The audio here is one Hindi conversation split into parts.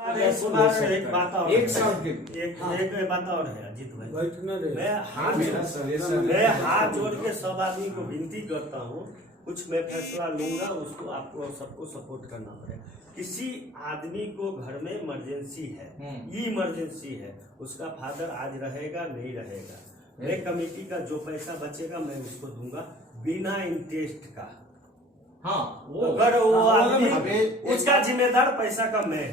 एक बात और एक साल के एक बात और है अजीत भाई, बैठना रहे। मैं हाथ जोड़ के सब आदमी को विनती करता हूँ, कुछ मैं फैसला लूंगा उसको आपको सबको सपोर्ट करना पड़ेगा। किसी आदमी को घर में इमरजेंसी है, इमरजेंसी है, उसका फादर आज रहेगा नहीं रहेगा, मैं कमेटी का जो पैसा बचेगा मैं उसको दूंगा बिना इंटरेस्ट का। हाँ, अगर वो आदमी उसका जिम्मेदार पैसा का मैं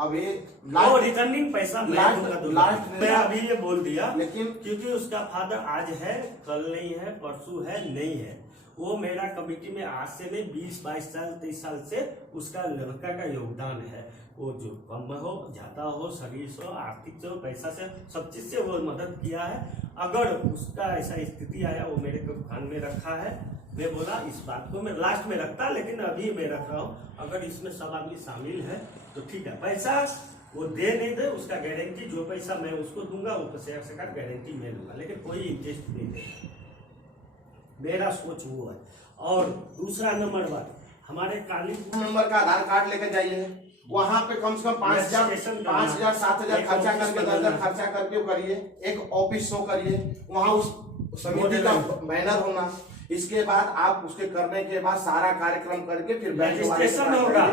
अभी वो रिटर्निंग पैसा मैं अभी ये बोल दिया, लेकिन क्योंकि उसका फादर आज है कल नहीं है परसों है नहीं है, वो मेरा कमेटी में आज से नहीं 20-22 साल 23 साल से उसका लड़का का योगदान है। वो जो कम हो ज्यादा हो शरीर से आर्थिक से पैसा से सब चीज से वो मदद किया है। अगर उसका ऐसा स्थिति आया वो मेरे को ध्यान में रखा है, मैं बोला इस बात को मैं लास्ट में रखता, लेकिन अभी मैं रख रहा हूँ। अगर इसमें सब आदमी शामिल है तो ठीक है, पैसा वो दे नहीं दे उसका गारंटी, जो पैसा मैं उसको दूंगा वो पैसा का गारंटी मैं लूंगा, लेकिन कोई इंटरेस्ट नहीं देगा। मेरा सोच वो है। और दूसरा नंबर बात, हमारे काली नंबर का आधार कार्ड लेकर जाइए, वहाँ पे कम से कम 5,000 7,000 खर्चा करके 10,000 खर्चा करके करिए, एक ऑफिस शो करिए, वहाँ उस समिति का बैनर होना। इसके बाद आप उसके करने के बाद सारा कार्यक्रम करके फिर रजिस्ट्रेशन होगा,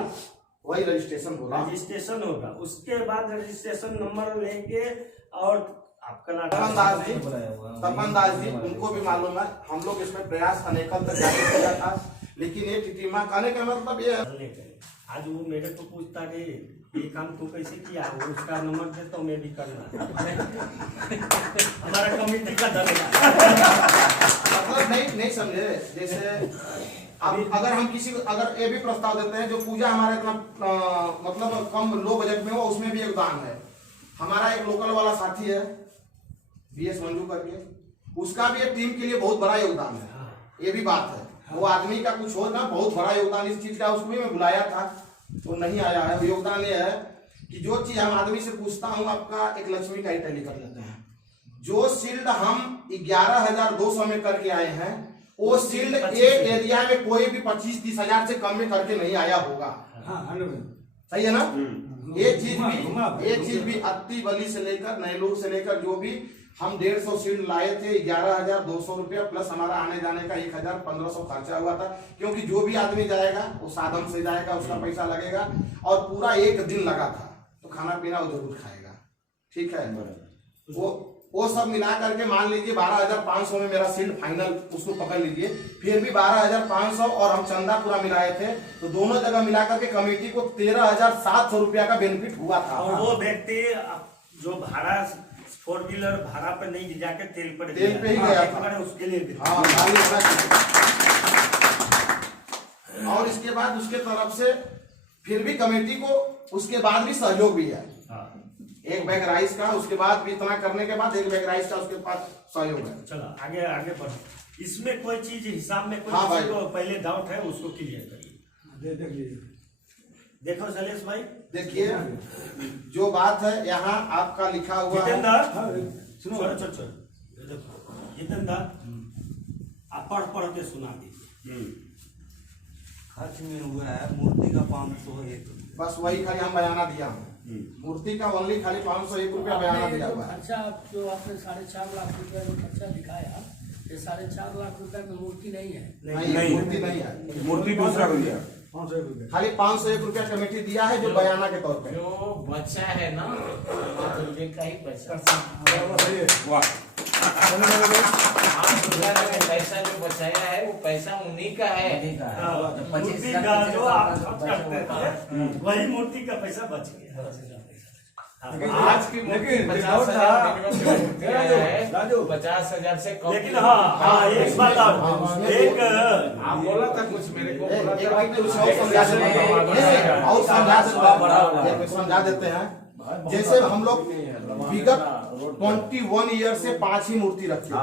वही रजिस्ट्रेशन होगा, रजिस्ट्रेशन होगा। उसके बाद रजिस्ट्रेशन नंबर लेके और आपका तपन दास जी उनको भी मालूम है, हम लोग इसमें प्रयास अनेकल तक जाने किया था, लेकिन ये टीमा कहने का मतलब ये आज वो मेरे को पूछता है ये काम तू कैसे किया, वो उसका नंबर दे तो मैं भी करना हमारा कमेटी का दल मतलब नहीं समझे। जैसे अब अगर हम किसी अगर ये भी प्रस्ताव देते हैं जो पूजा हमारे इतना मतलब कम लो बजट में हो, उसमें भी योगदान है। हमारा एक लोकल वाला साथी है BS मंजू करके, उसका भी एक टीम के लिए बहुत बड़ा योगदान है। ये भी बात है, वो आदमी का कुछ हो ना बहुत बड़ा योगदान इस चीज का, उसको भी मैं बुलाया था वो नहीं आया है। योगदान ये है कि जो चीज हम आदमी से पूछता हूँ, आपका एक लक्ष्मी का ही टैली कर लेते हैं। जो शील्ड हम 11,200 में करके आए हैं, वो शील्ड एक एरिया में कोई भी 25-30 हजार से कम में करके नहीं आया होगा। सही है ना? ये चीज भी अत्ती बली से लेकर नैलूर से लेकर जो भी हम 150 शील्ड लाए थे, 11,200 रुपया प्लस हमारा आने जाने का 1,500 खर्चा हुआ था, क्योंकि जो भी आदमी जाएगा वो साधन से जाएगा, उसका पैसा लगेगा, और पूरा एक दिन लगा था तो खाना पीना वो जरूर खाएगा। ठीक है, वो सब मिला करके मान लीजिए 12,500 में मेरा शील्ड फाइनल, उसको पकड़ लीजिए। फिर भी 12,500 और हम चंदा पूरा मिलाए थे, तो दोनों जगह मिला करके कमेटी को 13,700 रुपया का बेनिफिट हुआ था। और वो व्यक्ति जो भाड़ा 4 व्हीलर भाड़ा पे नहीं जाके तेल पे ही गया था, उसके लिए और इसके बाद उसके तरफ से फिर भी कमेटी को उसके बाद भी सहयोग भी है। एक बैग राइस का, उसके बाद भी इतना करने के बाद एक बैग राइस का उसके पास सहयोग है। चलो आगे बढ़ो। इसमें कोई चीज हिसाब में कोई चीज को पहले डाउट है उसको क्लियर करिए। देखो शैलेश भाई, देखिए जो बात है यहाँ आपका लिखा हुआ है, जितेंद्र आप पढ़ के सुना दीजिए। खर्च में हुआ है मूर्ति का 501, बस वही खाली हम बयाना दिया हूँ। मूर्ति का ओनली खाली 501 रुपया बयाना दिया हुआ है। खर्चा जो आपने 4.5 लाख रुपया जो खर्चा दिखाया, ये 4.5 लाख रुपया में मूर्ति नहीं है। नहीं मूर्ति नहीं है, मूर्ति दूसरा को दिया, खाली 501 रुपया कमेटी दिया है जो बयाना के तौर पे। जो बचा है ना दुर्गे का ही पैसा, पैसा जो बचाया है वो पैसा उन्हीं का है। मूर्ति का जो आप खर्च करते थे वही मूर्ति का पैसा बच गया। आज की मूर्ति 50,000 से कम। लेकिन हाँ एक बात और, एक आप बोला था कुछ मेरे को समझा देते हैं। जैसे हम लोग विगत 21 ईयर से 5 ही मूर्ति रखे थे,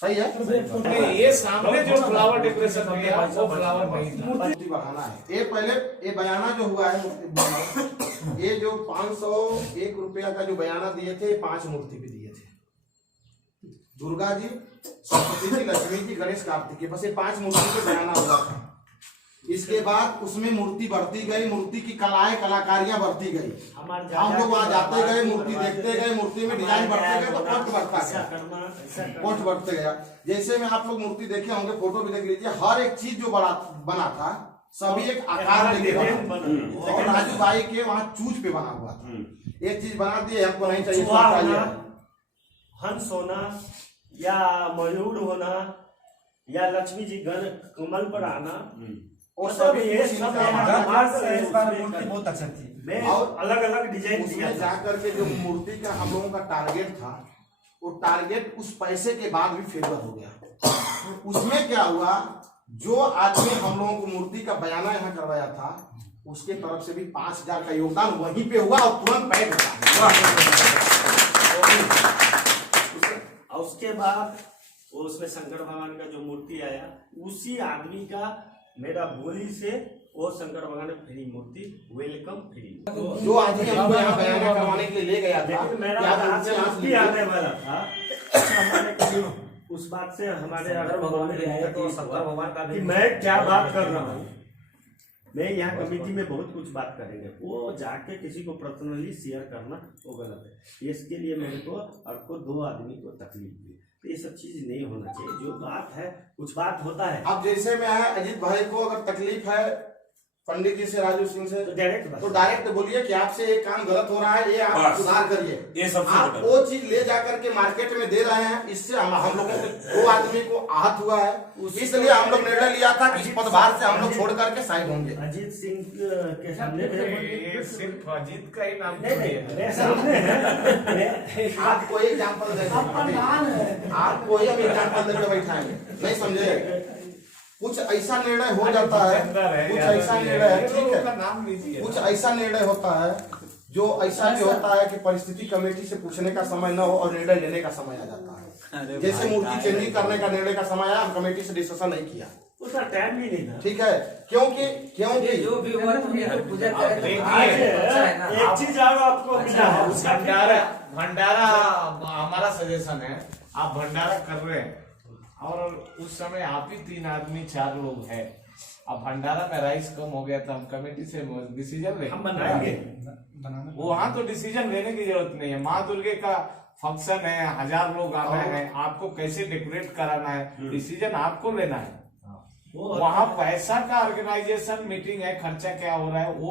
सही है। ये सामने जो फ्लावर डेकोरेशन किया वो फ्लावर नहीं था, मूर्ति बढ़ाना है। ये पहले ये बयाना जो हुआ है, ये जो 501 रुपया का जो बयाना दिए थे, 5 मूर्ति भी दिए थे। दुर्गा जी, सरस्वती जी, लक्ष्मी जी, गणेश, कार्तिकेय, बस ये 5 मूर्ति के बयाना हुआ था। इसके बाद उसमें मूर्ति बढ़ती गई, मूर्ति की कलाएं कलाकारियां बढ़ती गई। हमारे हम लोग वहां जाते गए, मूर्ति देखते गए, मूर्ति में डिजाइन बढ़ते गए तो कंठ बढ़ता ऐसा गया, करना, ऐसा करना। कंठ बढ़ते गया। जैसे में आप लोग मूर्ति देखे होंगे, फोटो भी देख लीजिए, हर एक चीज जो बना था सभी एक आकार लेके बना। और राजू भाई के वहाँ चूज पे बना हुआ था, एक चीज बना दिए हमको नहीं चाहिए, चूहा होना, हंस होना या मयूर होना या लक्ष्मी जी गण कमल पर आना, और मतलब सभी ये सब इस बार मूर्ति बहुत अच्छा थी। मैं और अलग अलग डिजाइन दिया उसमें था। जाकर के जो मूर्ति का हम लोगों का टारगेट था, वो टारगेट उस पैसे के बाद भी फेवर हो गया। उसमें क्या हुआ, जो आदमी हम लोगों को मूर्ति का बयाना यहाँ करवाया था, उसके तरफ से भी 5,000 का योगदान वहीं पे हुआ और तुरंत पैक होता। और उसके बाद वो उसमें शंकर भगवान का जो मूर्ति आया, उसी आदमी का मेरा बोली से वो शंकर भगवान ने फ्री मूर्ति, वेलकम फ्री। जो आदमी हमको यहाँ बयाना करवाने के लिए ले गया था, लेकिन मेरा क्या आज बोलते हैं, मूर्ति आने वाला था, हमारे करीब उस बात से हमारे शंकर भगवान ने लिया तो शंकर भगवान का कि मैं क्या बात कर रहा हूँ। मैं यहाँ कमेटी में बहुत कुछ बात करेंगे, वो जाके किसी को पर्सनली शेयर करना वो गलत है। इसके लिए मेरे को और को 2 आदमी को तकलीफ हुई, तो ये सब चीज नहीं होना चाहिए। जो बात है, कुछ बात होता है अब जैसे में है अजीत भाई को अगर तकलीफ है पंडित जी से, राजू सिंह से, तो डायरेक्ट बोलिए कि आपसे ये काम गलत हो रहा है, ये आप बस। सुधार करिए। ये सबसे आप बेटर। वो चीज ले जाकर के मार्केट में दे रहे हैं, इससे हम लोगों को 2 आदमी को आहत हुआ है। इसलिए हम लोग निर्णय लिया था कि इस पदभार से हम लोग छोड़ करके साइड होंगे। अजीत सिंह के सामने ये सिर्फ अजीत का ही नाम नहीं, थोड़ी नहीं, है। मेरे सामने है। आपको एग्जाम्पल देंगे, आपको ही हम एग्जाम्पल देकर बैठाएंगे, नहीं समझे। कुछ ऐसा निर्णय हो जाता है, कुछ ऐसा निर्णय है, ठीक है, नाम लीजिए। कुछ ऐसा निर्णय होता है जो ऐसा भी होता है कि परिस्थिति कमेटी से पूछने का समय न हो और निर्णय लेने का समय आ जाता है। जैसे मूर्ति चेंजिंग करने का निर्णय का समय आया, हम कमेटी से डिस्कशन नहीं किया, उसका टाइम भी नहीं था। ठीक है, क्योंकि जो भी हुआ तो पूजा करें तो आज अच्छा है ना। एक चीज और आपको मिला है, उसका भंडारा भंडारा हमारा सजेशन है, आप भंडारा कर रहे हैं और उस समय आप ही 3 आदमी 4 लोग हैं, अब भंडारा में राइस कम हो गया था, हम कमेटी से डिसीजन ले हम बनाएंगे। वहाँ तो डिसीजन लेने की जरूरत नहीं है। माँ दुर्गे का फंक्शन है, 1000 लोग आना है, आपको कैसे डेकोरेट कराना है, डिसीजन आपको लेना है। वहाँ पैसा का ऑर्गेनाइजेशन मीटिंग है, खर्चा क्या हो रहा है वो